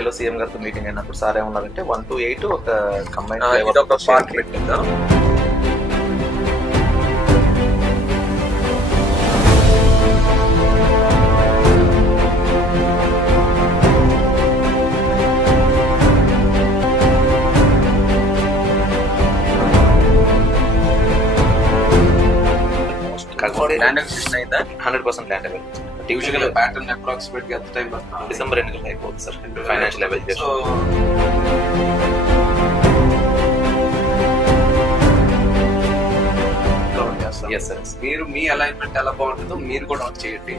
లో సీఎం గారితో మీటింగ్ అయినప్పుడు సార్ ఏమన్నారంటే వన్ టు ఎయిట్ ఒక కంబైన్ ఒక పార్ట్ పెట్టిందా? కాకపోతే ల్యాండ్ ఎక్విజిషన్ అయిందా? Hundred percent land avail usual pattern అప్రాక్సిమేట్గా ఎంత టైం పడుతుంది? డిసెంబర్ ఎన్నికలు అయిపోతుంది sir. Financial avail so yes sir మీరు మీ అలైన్మెంట్ ఎలా బాగుంటుందో మీరు కూడా చేయండి.